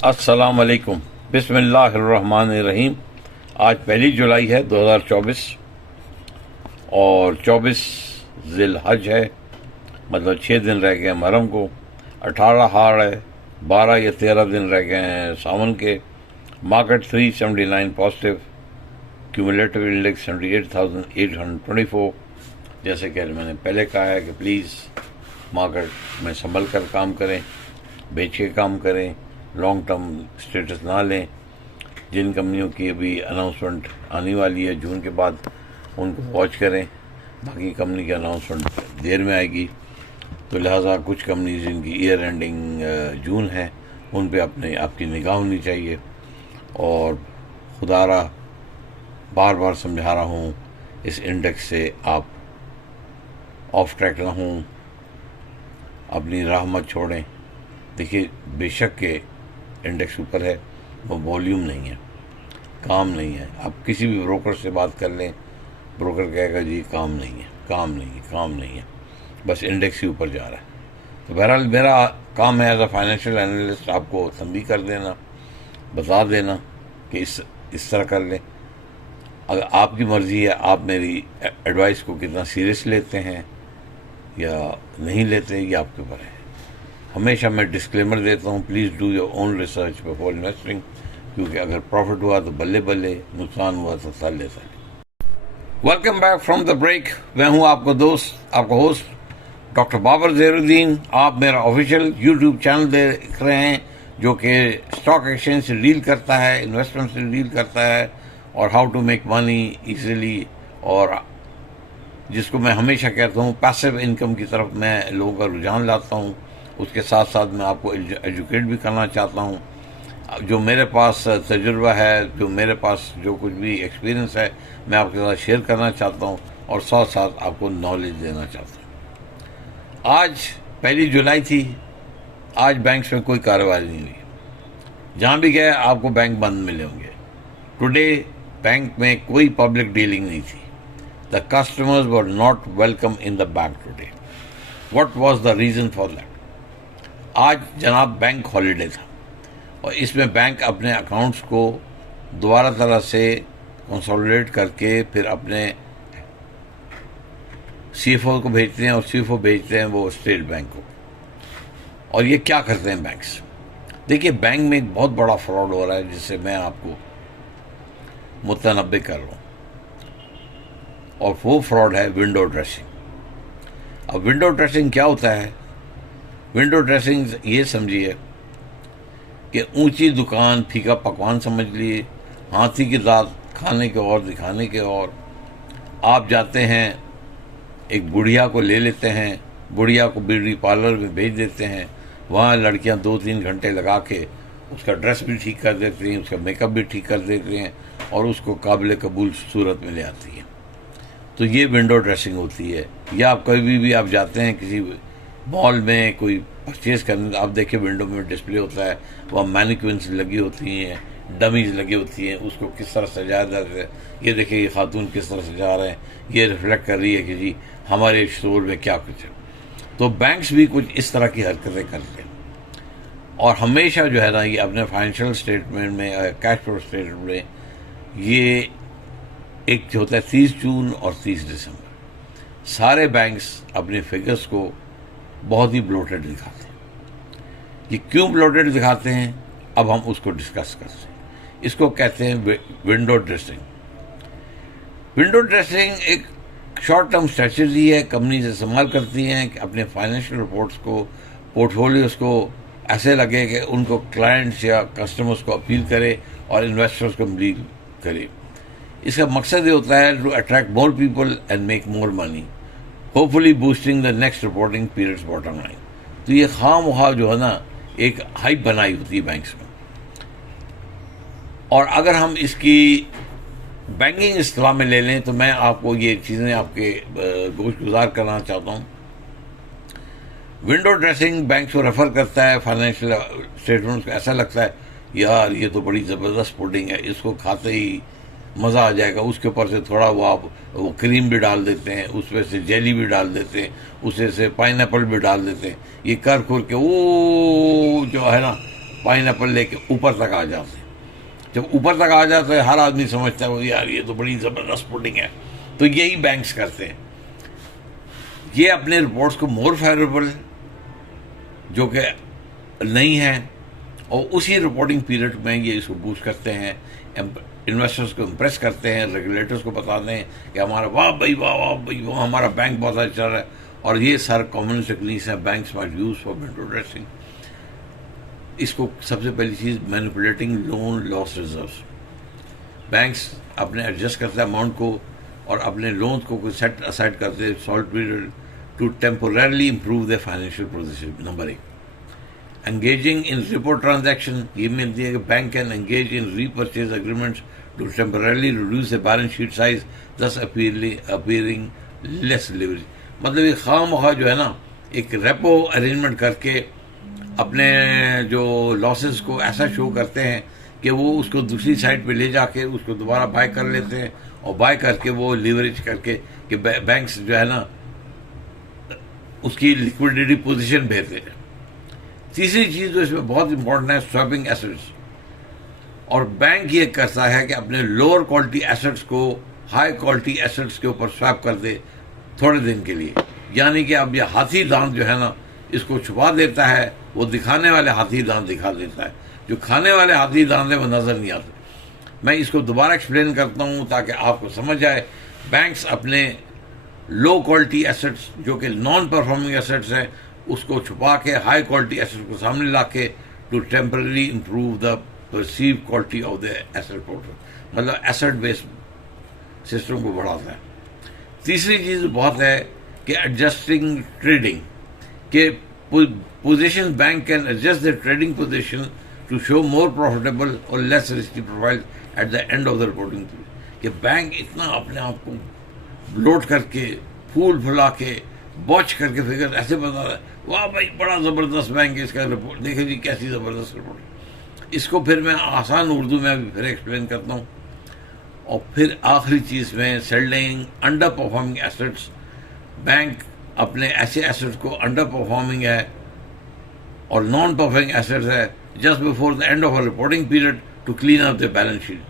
अस्सलाम वालेकुम। बिस्मिल्लाहिर्रहमानिर्रहीम। आज 1 जुलाई है 2024 और 24 ज़िल-हज है, मतलब 6 दिन रह गए मुहर्रम को। 18 हाड़ है, 12 या 13 दिन रह गए हैं सावन के। Market 379 positive, cumulative index 78,824। जैसे कि मैंने पहले कहा है कि प्लीज़ मार्केट में संभल कर काम करें, बेच के काम करें, लॉन्ग टर्म स्टेटस ना लें। जिन कंपनियों की अभी अनाउंसमेंट आने वाली है जून के बाद, उनको वॉच करें। बाकी कंपनी की अनाउंसमेंट देर में आएगी, तो लिहाजा कुछ कंपनीज जिनकी ईयर एंडिंग जून है उन पे आपकी निगाह होनी चाहिए। और खुदारा बार बार समझा रहा हूँ, इस इंडेक्स से आप ऑफ ट्रैक ना हों, अपनी राह मत छोड़ें। देखिए, बेशक के इंडेक्स ऊपर है, वो वॉल्यूम नहीं है, काम नहीं है। आप किसी भी ब्रोकर से बात कर लें, ब्रोकर कहेगा जी काम नहीं है, काम नहीं है, काम नहीं है, बस इंडेक्स ही ऊपर जा रहा है। तो बहरहाल मेरा काम है एज अ फाइनेंशियल एनालिस्ट आपको तंबीह कर देना, बता देना कि इस तरह कर लें। अगर आपकी मर्ज़ी है, आप मेरी एडवाइस को कितना सीरियस लेते हैं या नहीं लेते, ये आपके ऊपर है। हमेशा मैं डिस्क्लेमर देता हूँ, please do your own research before investing, क्योंकि अगर प्रॉफिट हुआ तो बल्ले बल्ले, नुकसान हुआ तो साले साले। Welcome back from the break. मैं हूँ आपका दोस्त, आपका होस्ट डॉक्टर बाबर ज़हीरुद्दीन। आप मेरा ऑफिशियल यूट्यूब चैनल देख रहे हैं जो कि स्टॉक एक्सचेंज से डील करता है, इन्वेस्टमेंट से डील करता है और how to make money easily, और जिसको मैं हमेशा कहता हूँ पैसिव इनकम की तरफ मैं लोगों का रुझान लाता हूँ। उसके साथ साथ मैं आपको एजुकेट भी करना चाहता हूँ। जो मेरे पास तजुर्बा है, जो मेरे पास जो कुछ भी एक्सपीरियंस है, मैं आपके साथ शेयर करना चाहता हूँ और साथ साथ आपको नॉलेज देना चाहता हूँ। आज 1 जुलाई थी, आज बैंक्स में कोई कार्रवाई नहीं हुई। जहाँ भी गए आपको बैंक बंद मिले होंगे। टुडे बैंक में कोई पब्लिक डीलिंग नहीं थी। The customers were not welcome in the bank today. What was the reason for that? आज जनाब बैंक हॉलीडे था और इसमें बैंक अपने अकाउंट्स को दोबारा तरह से कंसोलिडेट करके फिर अपने सीएफओ को भेजते हैं और सीएफओ भेजते हैं वो स्टेट बैंक को। और ये क्या करते हैं बैंक्स? देखिए, बैंक में एक बहुत बड़ा फ्रॉड हो रहा है जिससे मैं आपको मुतनब्बे कर रहा हूँ, और वो फ्रॉड है विंडो ड्रेसिंग। अब विंडो ड्रेसिंग क्या होता है? विंडो ड्रेसिंग ये समझिए कि ऊंची दुकान फीका पकवान समझ लिए, हाथी की दांत खाने के और दिखाने के और। आप जाते हैं, एक बुढ़िया को ले लेते हैं, बुढ़िया को ब्यूटी पार्लर में भेज देते हैं, वहाँ लड़कियाँ 2-3 घंटे लगा के उसका ड्रेस भी ठीक कर देती हैं, उसका मेकअप भी ठीक कर देती हैं और उसको काबिल कबूल सूरत में ले आती हैं। तो ये विंडो ड्रेसिंग होती है। या आप कभी भी आप जाते हैं किसी मॉल में कोई परचेज़ करने, आप देखिए विंडो में डिस्प्ले होता है, वहाँ मैनिक्विन्स लगी होती हैं, डमीज लगी होती हैं, उसको किस तरह सजाया जाता है। ये देखिए ये खातून किस तरह सजा रहे हैं, ये रिफ्लेक्ट कर रही है कि जी हमारे स्टोर में क्या कुछ है। तो बैंक्स भी कुछ इस तरह की हरकतें करते हैं और हमेशा जो है ना, ये अपने फाइनेंशियल स्टेटमेंट में, कैश फ्लो स्टेटमेंट में, ये एक जो होता है 30 जून और 30 दिसंबर, सारे बैंक्स अपने फिगर्स को बहुत ही ब्लोटेड दिखाते हैं। ये क्यों ब्लोटेड दिखाते हैं, अब हम उसको डिस्कस करते हैं। इसको कहते हैं विंडो ड्रेसिंग। विंडो ड्रेसिंग एक शॉर्ट टर्म स्ट्रेटजी है, कंपनी से इस्तेमाल करती हैं कि अपने फाइनेंशियल रिपोर्ट्स को, पोर्टफोलियोज को ऐसे लगे कि उनको क्लाइंट्स या कस्टमर्स को अपील करे और इन्वेस्टर्स को डील करे। इसका मकसद ये होता है to attract more people and make more money, hopefully boosting the next reporting period's bottom line. तो ये खामखा जो है ना, एक हाइप बनाई होती है बैंक्स में। और अगर हम इसकी बैंकिंग इस्तेमाल में ले लें तो मैं आपको ये चीज़ें आपके गोशगुजार करना चाहता हूँ। विंडो ड्रेसिंग बैंक को रेफर करता है फाइनेंशियल स्टेटमेंट्स को। ऐसा लगता है यार ये तो बड़ी ज़बरदस्त पुडिंग है, इसको खाते ही मज़ा आ जाएगा। उसके ऊपर से थोड़ा वो क्रीम भी डाल देते हैं, उसमें से जेली भी डाल देते हैं, उसमें से पाइनएप्पल भी डाल देते हैं। ये कर खुर के वो जो है ना, पाइनएप्पल लेके ऊपर तक आ जाते हैं। जब ऊपर तक आ जाते हैं हर आदमी समझता है वो यार ये तो बड़ी ज़बरदस्त पुडिंग है। तो यही बैंक्स करते हैं, ये अपने रिपोर्ट्स को मोर फेवरेबल जो कि नहीं है, और उसी रिपोर्टिंग पीरियड में ये इसको बूस्ट करते हैं, इन्वेस्टर्स को इम्प्रेस करते हैं, रेगुलेटर्स को बताते हैं कि हमारा वाह भाई वाह वाह भाई वाह हमारा बैंक बहुत अच्छा चल रहा है। और ये सर कॉमन टेक्निक्स है banks might use for window dressing. इसको सबसे पहली चीज़ manipulating loan loss reserves. Banks अपने एडजस्ट करते हैं अमाउंट को और अपने लोन को सेट असाइड करते हैं short period to temporarily improve the financial position. Number 1, engaging in repo transaction. ये मिलती है कि bank can engage in repurchase agreements to temporarily reduce the balance sheet size thus appearing less leverage. मतलब ये खामखा जो है ना एक रेपो अरेंजमेंट करके अपने जो लॉसेस को ऐसा शो करते हैं कि वो उसको दूसरी साइड पे ले जाके उसको दोबारा बाय कर लेते हैं और बाय करके वो लीवरेज करके कि बैंक्स जो है ना उसकी लिक्विडिटी पोजीशन भेजते हैं। तीसरी चीज़ जो इसमें बहुत इंपॉर्टेंट है स्वैपिंग एसेट्स। और बैंक ये करता है कि अपने लोअर क्वालिटी एसेट्स को हाई क्वालिटी एसेट्स के ऊपर स्वैप कर दे थोड़े दिन के लिए। यानी कि अब ये हाथी दांत जो है ना इसको छुपा देता है, वो दिखाने वाले हाथी दांत दिखा देता है, जो खाने वाले हाथी दांत है वो नजर नहीं आते। मैं इसको दोबारा एक्सप्लेन करता हूँ ताकि आपको समझ आए। बैंक्स अपने लो क्वालिटी एसेट्स जो कि नॉन परफॉर्मिंग एसेट्स हैं उसको छुपा के हाई क्वालिटी एसेट्स को सामने ला के to temporarily improve the perceive quality of the asset portfolio, मतलब एसेट बेस्ड सिस्टम को बढ़ाता है। तीसरी चीज़ बहुत है कि एडजस्टिंग ट्रेडिंग के position. Bank can adjust the trading position to show more profitable और less risky profile at the end of the reporting period. कि बैंक इतना अपने आप को लोड करके फूल फुला के बॉच करके फिगर ऐसे बता रहा है वाह भाई बड़ा ज़बरदस्त बैंक है, इसका रिपोर्ट देखिए जी कैसी ज़बरदस्त रिपोर्ट है। इसको फिर मैं आसान उर्दू में भी फिर एक्सप्लेन करता हूँ। और फिर आखिरी चीज़ में selling underperforming assets. Bank अपने ऐसे एसेट्स को अंडर परफॉर्मिंग है और नॉन परफॉर्मिंग एसेट्स है just before the end of a reporting period to clean up the balance sheet.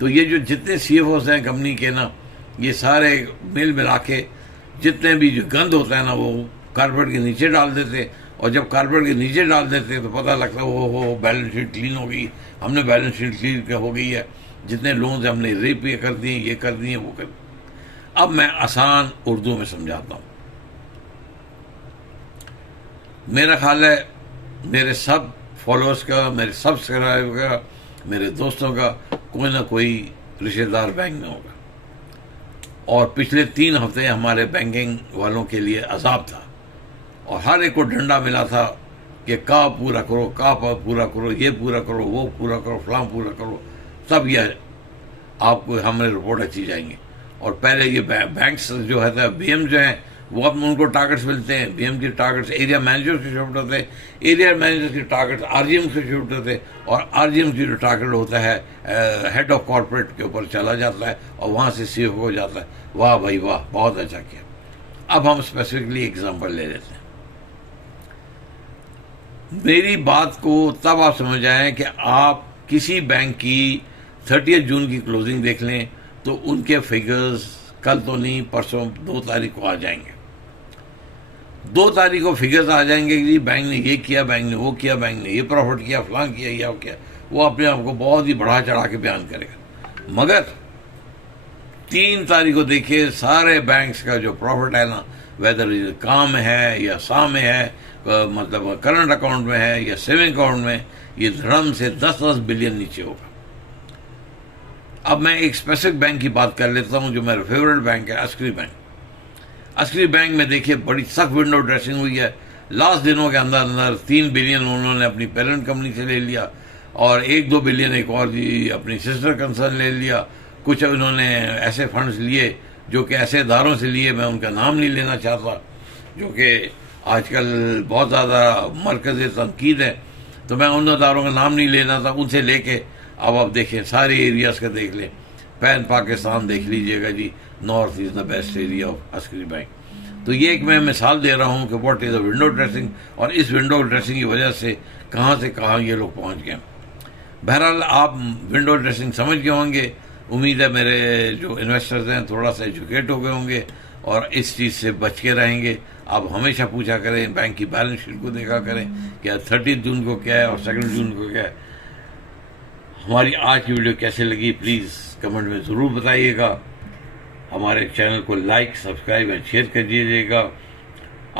तो ये जो जितने CFOs हैं कंपनी के ना ये सारे मिल मिला के जितने भी जो गंद होता है ना वो कारपेट के नीचे डाल देते, और जब कारपेट के नीचे डाल देते तो पता लगता है वो बैलेंस शीट क्लीन हो गई, हमने बैलेंस शीट क्लीन हो गई है, जितने लोन्स हमने रीपे कर दिए, ये कर दिए, वो कर दिए। अब मैं आसान उर्दू में समझाता हूँ। मेरा ख्याल है मेरे सब फॉलोअर्स का, मेरे सब्सक्राइबर का, मेरे दोस्तों का कोई ना कोई रिश्तेदार बैंक में होगा। और पिछले 3 हफ्ते हमारे बैंकिंग वालों के लिए अजाब था और हर एक को डंडा मिला था कि का पूरा करो, का पूरा करो, ये पूरा करो, वो पूरा करो, फलां पूरा करो, सब ये आपको हमारे रिपोर्ट अच्छी जाएंगे। और पहले ये बैंक्स जो है BM जो हैं वो अब उनको टारगेट्स मिलते हैं। BM के टारगेट्स एरिया मैनेजर्स के शिफ्ट होते हैं, एरिया मैनेजर्स के टारगेट्स RGM से शिफ्ट होते हैं, और RGM की जो टारगेट होता है हेड ऑफ कॉर्पोरेट के ऊपर चला जाता है और वहाँ से CFO हो जाता है। वाह भाई वाह बहुत अच्छा किया। अब हम स्पेसिफिकली एग्जाम्पल ले लेते हैं। मेरी बात को तब आप समझ आए कि आप किसी बैंक की 30 जून की क्लोजिंग देख लें तो उनके फिगर्स कल तो नहीं परसों 2 तारीख को आ जाएंगे। 2 तारीख को फिगर्स आ जाएंगे कि बैंक ने ये किया, बैंक ने वो किया, बैंक ने ये प्रॉफिट किया, फलां किया, या किया। वो अपने आप को बहुत ही बढ़ा चढ़ा के बयान करेगा। मगर 3 तारीख को देखिए सारे बैंक्स का जो प्रॉफिट है ना, वेदर काम में है या सा में है, मतलब करंट अकाउंट में है या सेविंग अकाउंट में, ये धड़म से 10-10 बिलियन नीचे होगा। अब मैं एक स्पेसिफिक बैंक की बात कर लेता हूं जो मेरा फेवरेट बैंक है, अस्करी बैंक। अस्करी बैंक में देखिए बड़ी सख्त विंडो ड्रेसिंग हुई है। लास्ट दिनों के अंदर अंदर 3 बिलियन उन्होंने अपनी पेरेंट कंपनी से ले लिया और 1-2 बिलियन एक और अपनी सिस्टर कंसर्न ले लिया। कुछ उन्होंने ऐसे फंड्स लिए जो कि ऐसे इदारों से लिए, मैं उनका नाम नहीं लेना चाहता, जो कि आजकल बहुत ज़्यादा मरकज़ तनकीद है, तो मैं उन इदारों का नाम नहीं लेना था। उनसे लेके अब आप देखें सारे एरियाज़ का देख लें, पैन पाकिस्तान देख लीजिएगा जी, north is the best area of Askari bank. तो ये एक मैं मिसाल दे रहा हूँ कि what is a window dressing, और इस विंडो ड्रेसिंग की वजह से कहाँ ये लोग पहुँच गए। बहरहाल आप विंडो ड्रेसिंग समझ गए होंगे। उम्मीद है मेरे जो इन्वेस्टर्स हैं थोड़ा सा एजुकेट हो गए होंगे और इस चीज़ से बच के रहेंगे। आप हमेशा पूछा करें, बैंक की बैलेंस शीट को देखा करें क्या 30 जून को क्या है और 2 जून को क्या है। हमारी आज की वीडियो कैसे लगी प्लीज़ कमेंट में ज़रूर बताइएगा। हमारे चैनल को लाइक, सब्सक्राइब और शेयर कर दीजिएगा।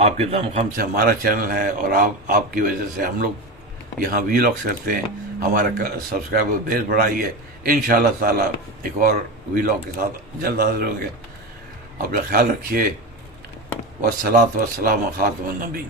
आपके दमखम से हमारा चैनल है और आपकी वजह से हम लोग यहाँ वीलॉग्स करते हैं। हमारा सब्सक्राइबर बेस बढ़ाइए। इंशाअल्लाह ताला एक और वीलॉग के साथ जल्द हाजिर होंगे। अपना ख्याल रखिए। वस्सलातु वस्सलामु अला खातमुन नबी।